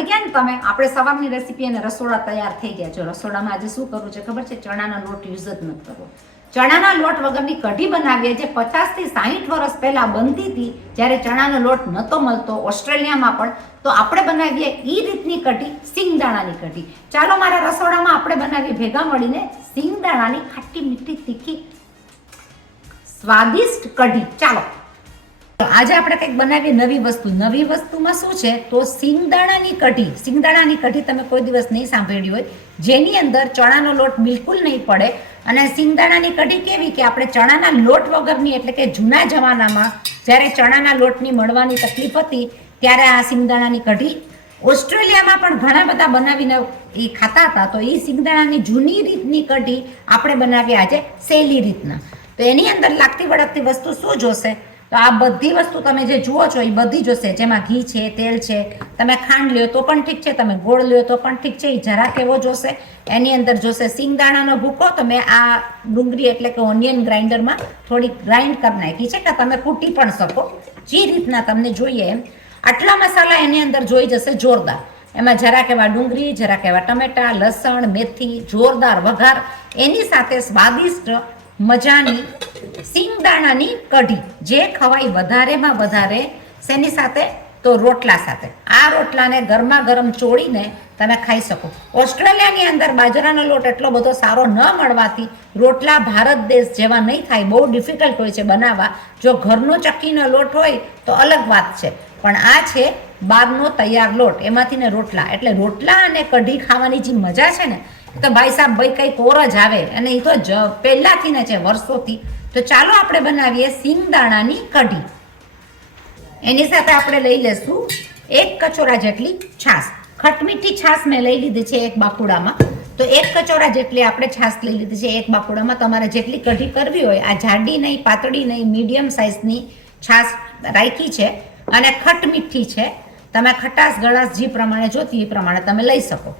આવી ગયા ને તમે, આપણે સવારની રેસીપી અને રસોડા તૈયાર થઈ ગયા. જો રસોડામાં આજે શું કરવું છે ખબર છે? ચણાનો લોટ યુઝ જ નથી કરવો. ચણાના લોટ વગરની કઢી બનાવીએ, જે 50 થી 60 વર્ષ પહેલા બનતી હતી, જ્યારે ચણાનો લોટ નહોતો મળતો ઓસ્ટ્રેલિયામાં પણ. તો આપણે બનાવીએ એ રીતની કઢી, સિંગદાણાની કઢી. ચાલો મારા રસોડામાં આપણે બનાવીએ ભેગા મળીને સિંગદાણાની ખાટી મીઠી તીખી સ્વાદિષ્ટ કઢી. ચાલો આજે આપણે કંઈક બનાવીએ નવી વસ્તુ. નવી વસ્તુમાં શું છે? તો સિંગદાણાની કઢી. સિંગદાણાની કઢી તમે કોઈ દિવસ નહીં સાંભળી હોય, જેની અંદર ચણાનો લોટ બિલકુલ નહીં પડે. અને સિંગદાણાની કઢી કેવી કે આપણે ચણાના લોટ વગરની, એટલે કે જૂના જમાનામાં જ્યારે ચણાના લોટની મળવાની તકલીફ હતી ત્યારે આ સિંગદાણાની કઢી ઓસ્ટ્રેલિયામાં પણ ઘણા બધા બનાવીને એ ખાતા હતા. તો એ સિંગદાણાની જૂની રીતની કઢી આપણે બનાવીએ આજે સહેલી રીતના. તો એની અંદર લાગતી વળગતી વસ્તુ શું જોશે? તો આ બધી વસ્તુ તમે જે જુઓ છો એ બધી જોશે. જેમાં ઘી છે, તેલ છે, તમે ખાંડ લ્યો તો પણ ઠીક છે, તમે ગોળ લ્યો તો પણ ઠીક છે, એ જરાક એવો જોશે. એની અંદર જોશે સિંગદાણાનો ભૂકો. તો મેં આ ડુંગળી એટલે કે ઓનિયન ગ્રાઇન્ડરમાં થોડી ગ્રાઇન્ડ કરી નાખી છે, કે તમે કૂટી પણ શકો જે રીતના તમને જોઈએ એમ. આટલા મસાલા એની અંદર જોઈ જશે જોરદાર. એમાં જરાક એવા ડુંગળી, જરાક એવા ટમેટા, લસણ, મેથી, જોરદાર વઘાર, એની સાથે સ્વાદિષ્ટ મજાની સિંગદાણાની કઢી, જે ખવાય વધારેમાં વધારે શેની સાથે? તો રોટલા સાથે. આ રોટલાને ગરમા ગરમ ચોળીને તમે ખાઈ શકો. ઓસ્ટ્રેલિયાની અંદર બાજરાનો લોટ એટલો બધો સારો ન મળવાથી રોટલા ભારત દેશ જેવા નહીં થાય, બહુ ડિફિકલ્ટ હોય છે બનાવવા. જો ઘરનો ચક્કીનો લોટ હોય તો અલગ વાત છે, પણ આ છે બહારનો તૈયાર લોટ, એમાંથી ને રોટલા. એટલે રોટલા અને કઢી ખાવાની જે મજા છે ને, તો ભાઈ સાહેબ ભાઈ કંઈક ઓર જ આવે. અને એ તો પહેલાથી ને છે, વર્ષોથી. તો ચાલો આપણે બનાવીએ સિંગદાણાની કઢી. એની સાથે આપણે લઈ લેશું 1 કચોરા જેટલી છાશ. ખટમીઠી છાશ મેં લઈ લીધી છે એક બાકુડામાં. તો 1 કચોરા જેટલી આપણે છાશ લઈ લીધી છે એક બાકુડામાં. તમારે જેટલી કઢી કરવી હોય, આ જાડી નહીં, પાતળી નહીં, મીડિયમ સાઇઝની છાશ રાખી છે. અને ખટમીઠી છે. તમે ખટાશ ગળાશ જે પ્રમાણે જોતી એ પ્રમાણે તમે લઈ શકો.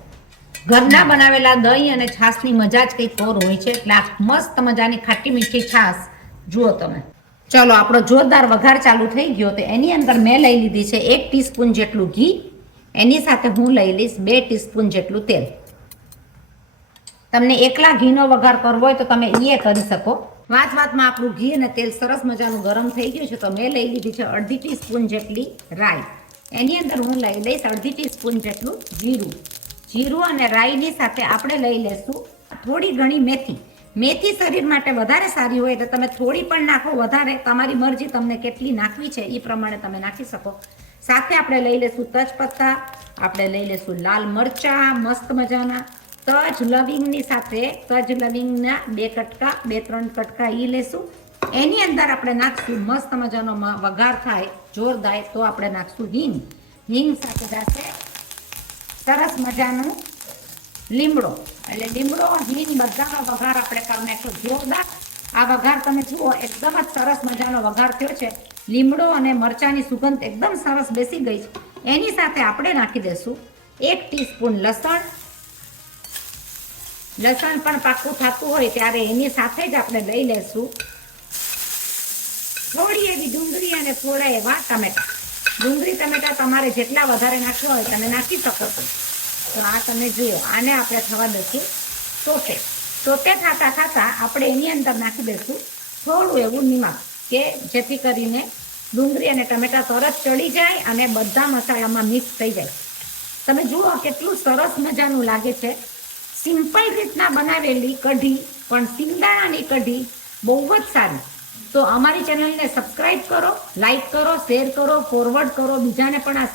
ઘરના બનાવેલા દહીં અને છાશની મજા જ કંઈક ઓર હોય છે. એટલે આ મસ્ત મજાની ખાટી મીઠી છાશ જુઓ તમે. ચલો આપણો જોરદાર વઘાર ચાલુ થઈ ગયો. તો એની અંદર મેં લઈ લીધી છે 1 ટીસ્પૂન જેટલું ઘી. એની સાથે હું લઈ લઈશ 2 ટીસ્પૂન જેટલું તેલ. તમને એકલા ઘીનો વઘાર કરવો હોય તો તમે એ કરી શકો. વાતમાં આપણું ઘી અને તેલ સરસ મજાનું ગરમ થઈ ગયું છે. તો મેં લઈ લીધી છે 1/2 ટીસ્પૂન જેટલી રાઈ. એની અંદર હું લઈ લઈશ 1/2 ટીસ્પૂન જેટલું જીરું. જીરું અને રાઈની સાથે આપણે લઈ લેશું થોડી ઘણી મેથી. મેથી શરીર માટે વધારે સારી હોય એટલે તમે થોડી પણ નાખો, વધારે તમારી મરજી, તમને કેટલી નાખવી છે એ પ્રમાણે તમે નાખી શકો. સાથે આપણે લઈ લેશું તજપત્તા, આપણે લઈ લેશું લાલ મરચાં મસ્ત મજાના, તજ લવિંગની સાથે તજ લવિંગના 2 કટકા, 2-3 કટકા એ લેશું. એની અંદર આપણે નાખશું મસ્ત મજાનો વઘાર થાય જોરદાર. તો આપણે નાખશું હિંગ. હિંગ સાથે જશે સરસ મજાનું લીમડો. એટલે લીમડો, હિંગ બધાનો વઘાર આપણે કરી નાખ્યો જોરદાર. આ વઘાર તમે જુઓ એકદમ જ સરસ મજાનો વઘાર થયો છે. લીમડો અને મરચાંની સુગંધ એકદમ સરસ બેસી ગઈ છે. એની સાથે આપણે નાખી દઈશું 1 ટીસ્પૂન લસણ. લસણ પણ પાકું થતું હોય ત્યારે એની સાથે જ આપણે લઈ લેશું થોડી એવી ડુંગળી અને થોડા એવા ટમેટા. ડુંગળી ટમેટા તમારે જેટલા વધારે નાખવા હોય તમે નાખી શકો છો. તો આ તમે જુઓ, આને આપણે થવા દઈશું સોતે. સોતે ખાતા આપણે એની અંદર નાખી દઈશું થોડું એવું નિમક, કે જેથી કરીને ડુંગળી અને ટમેટા તરત ચડી જાય અને બધા મસાલામાં મિક્સ થઈ જાય. તમે જુઓ કેટલું સરસ મજાનું લાગે છે. સિમ્પલ રીતના બનાવેલી કઢી, પણ સિંગદાણાની કઢી બહુ જ સારી. તો અમારી ચેનલને સબસ્ક્રાઈબ કરો, લાઈક કરો, શેર કરો, ફોરવર્ડ કરો. બીજાને પણ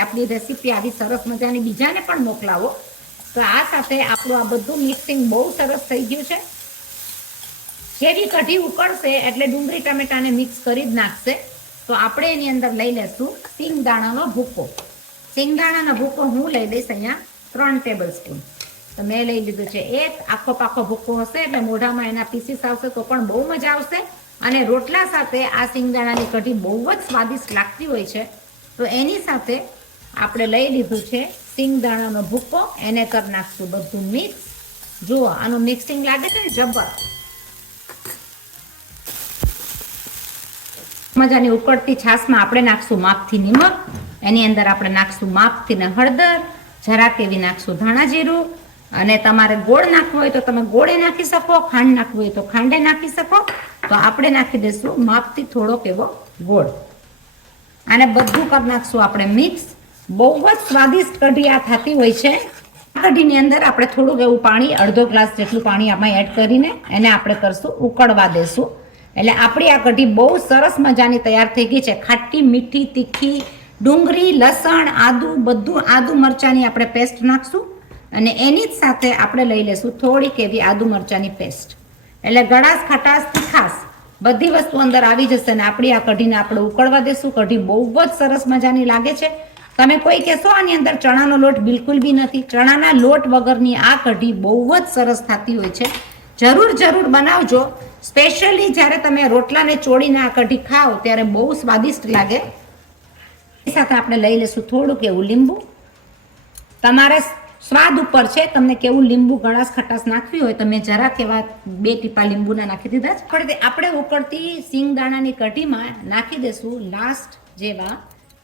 આપણી રેસીપી આવી સરસ મજાની બીજાને પણ મોકલાવો. તો આ સાથે આપણું આ બધું મિક્સિંગ બહુ સરસ થઈ ગયું છે. જેવી કઢી ઉકળશે એટલે ડુંગળી ટમેટાને મિક્સ કરી જ નાખશે. તો આપણે એની અંદર લઈ લેશું સિંગદાણાનો ભૂકો. સિંગદાણાનો ભૂકો હું લઈ લઈશ અહીંયા 3 ટેબલ સ્પૂન. તો મેં લઈ લીધું છે. એક આખો પાખો ભૂકો હશે એટલે મોઢામાં એના પીસીસ આવશે તો પણ બહુ મજા આવશે. અને રોટલા સાથે આ સિંગદાણાની કઢી બહુ જ સ્વાદિષ્ટ લાગતી હોય છે. તો એની સાથે આપણે લઈ લીધું છે સિંગદાણાનો ભૂકો. એને કરી નાખશું બધું મિક્સ. જુઓ આનું મિક્સિંગ લાગે છે ને જબર મજાની. ઉકળતી છાશમાં આપણે નાખશું માપથી નિમક. એની અંદર આપણે નાખશું માપથી ને હળદર, જરાક એવી નાખશું ધાણા જીરું, અને તમારે ગોળ નાખવો હોય તો તમે ગોળે નાખી શકો, ખાંડ નાખવું હોય તો ખાંડે નાખી શકો. તો આપણે નાખી દઈશું માપથી થોડોક એવો ગોળ. આને બધું કરી નાખશું આપણે મિક્સ. બહુ જ સ્વાદિષ્ટ કઢી આ થતી હોય છે. આ કઢીની અંદર આપણે થોડુંક એવું પાણી, અડધો ગ્લાસ જેટલું પાણી આમાં એડ કરીને એને આપણે કરશું ઉકળવા દેશું. એટલે આપણી આ કઢી બહુ સરસ મજાની તૈયાર થઈ ગઈ છે. ખાટી, મીઠી, તીખી, ડુંગળી, લસણ, આદુ, બધું આદુ મરચાંની આપણે પેસ્ટ નાખશું. અને એની જ સાથે આપણે લઈ લેશું થોડીક એવી આદુ મરચાંની પેસ્ટ. એટલે ગળાશ, ખટાશ, તીખાશ બધી વસ્તુ અંદર આવી જશે. અને આપણી આ કઢીને આપણે ઉકળવા દેશું. કઢી બહુ જ સરસ મજાની લાગે છે. તમે કોઈ કહેશો આની અંદર ચણાનો લોટ બિલકુલ બી નથી. ચણાના લોટ વગરની આ કઢી બહુ જ સરસ થતી હોય છે. જરૂર બનાવજો. સ્પેશિયલી જ્યારે તમે રોટલાને ચોળીને આ કઢી ખાઓ ત્યારે બહુ સ્વાદિષ્ટ લાગે. એ સાથે આપણે લઈ લઈશું થોડુંક એવું લીંબુ. તમારે સ્વાદ ઉપર છે, તમને કેવું લીંબુ, ગળાશ, ખટાશ નાખવી હોય તો મેં જરાક એવા 2 ટીપા લીંબુના નાખી દીધા છે. આપણે ઉકળતી સિંગદાણાની કઢીમાં નાખી દેશું લાસ્ટ જેવા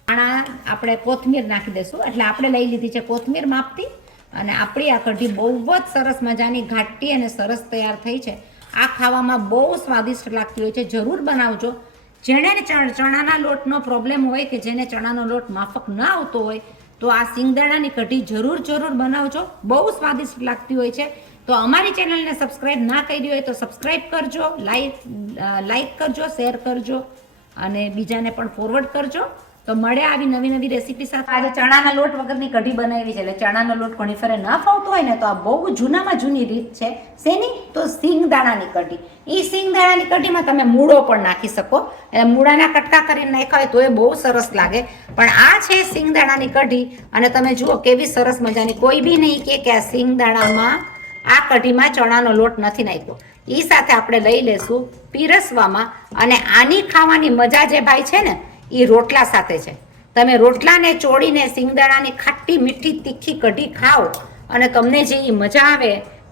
દાણા. આપણે કોથમીર નાખી દેશું. એટલે આપણે લઈ લીધી છે કોથમીર માપથી. અને આપણી આ કઢી બહુ જ સરસ મજાની ઘાટી અને સરસ તૈયાર થઈ છે. આ ખાવામાં બહુ સ્વાદિષ્ટ લાગતી હોય છે. જરૂર બનાવજો. જેણે ચણાના લોટનો પ્રોબ્લેમ હોય કે જેને ચણાનો લોટ માફક ન આવતો હોય તો આ સિંગદાણાની કઢી જરૂર બનાવજો. બહુ સ્વાદિષ્ટ લાગતી હોય છે. તો અમારી ચેનલને સબસ્ક્રાઈબ ના કરી હોય તો સબસ્ક્રાઈબ કરજો, લાઈક કરજો, શેર કરજો અને બીજાને પણ ફોરવર્ડ કરજો. તો મળે આવી નવી રેસીપી સાથે. આજે ચણાના લોટ વગરની કઢી બનાવી છે. એટલે ચણાનો લોટ ઘણી ફરે ન ફાવતો હોય ને તો આ બહુ જૂનામાં જૂની રીત છે. શેની? તો સિંગદાણાની કઢી. એ સિંગદાણાની કઢીમાં તમે મૂળો પણ નાખી શકો. એટલે મૂળાના કટકા કરીને નાખ્યા હોય તો એ બહુ સરસ લાગે. પણ આ છે સિંગદાણાની કઢી. અને તમે જુઓ કેવી સરસ મજાની. કોઈ બી નહીં કે આ સિંગદાણામાં, આ કઢીમાં ચણાનો લોટ નથી નાખ્યો. એ સાથે આપણે લઈ લેશું પીરસવામાં. અને આની ખાવાની મજા જે ભાઈ છે ને એ રોટલા સાથે છે. તમે રોટલાને ચોળીને સિંગદાણાની ખાટી, મીઠી, તીખી કઢી ખાઓ અને તમને જે મજા આવે.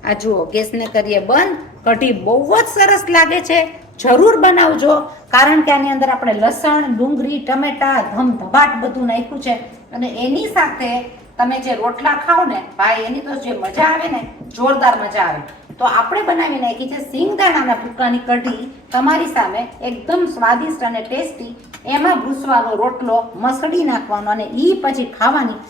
આ જુઓ, ગેસને કરીએ બંધ. કઢી બહુ જ સરસ લાગે છે. જરૂર બનાવજો. કારણ કે આની અંદર આપણે લસણ, ડુંગળી, ટમેટા, ધમધમાટ બધું નાખ્યું છે. અને એની સાથે તમે જે રોટલા ખાઓ ને ભાઈ, એની તો જે મજા આવે ને, જોરદાર મજા આવે. તો આપણે બનાવી નાખી છે સિંગદાણાના ભૂકાની કઢી તમારી સામે. એકદમ સ્વાદિષ્ટ અને ટેસ્ટી. એમાં ભૂસવાનો રોટલો મસળી નાખવાનો અને એ પછી ખાવાની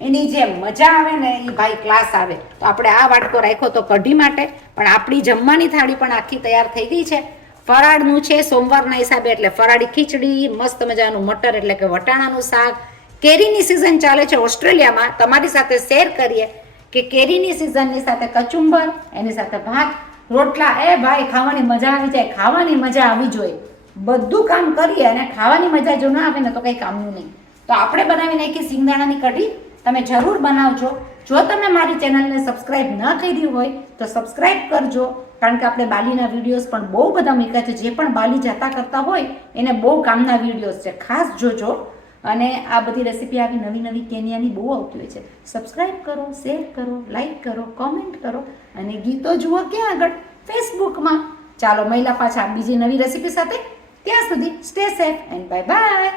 એની જે મજા આવે ને એ ભાઈ ક્લાસ આવે. તો આપણે આ વાટકો રાખ્યો તો કઢી માટે, પણ આપણી જમવાની થાળી પણ આખી તૈયાર થઈ ગઈ છે. ફરાળનું છે સોમવારના હિસાબે. એટલે ફરાળી ખીચડી, મસ્ત મજાનું મટર એટલે કે વટાણાનું શાક. કેરીની સિઝન ચાલે છે ઓસ્ટ્રેલિયામાં. તમારી સાથે શેર કરીએ કે કેરીની સિઝનની સાથે કચુંબર, એની સાથે ભાત, રોટલા. એ ભાઈ ખાવાની મજા આવી જાય. ખાવાની મજા આવી જોઈએ. બધું કામ કરીએ અને ખાવાની મજા જો ના આવે ને તો કંઈ કામનું નહીં. તો આપણે બનાવી નાખી સિંગદાણાની કઢી. તમે જરૂર બનાવજો. જો તમે મારી ચેનલને સબસ્ક્રાઈબ ન કરી હોય તો સબસ્ક્રાઈબ કરજો. કારણ કે આપણે બાલીના વિડીયોઝ પણ બહુ બધા મૂક્યા છે. જે પણ બાલી જાતા કરતા હોય એને બહુ કામના વિડીયોઝ છે. ખાસ જોજો. અને આ બધી રેસીપી આવી નવી કેન્યાની બહુ આવતી હોય છે. સબસ્ક્રાઈબ કરો, શેર કરો, લાઈક કરો, કોમેન્ટ કરો. અને ગીતો જુઓ ક્યાં આગળ? ફેસબુકમાં. ચાલો મળ્યા પાછા બીજી નવી રેસીપી સાથે. ત્યાં સુધી stay safe and bye bye.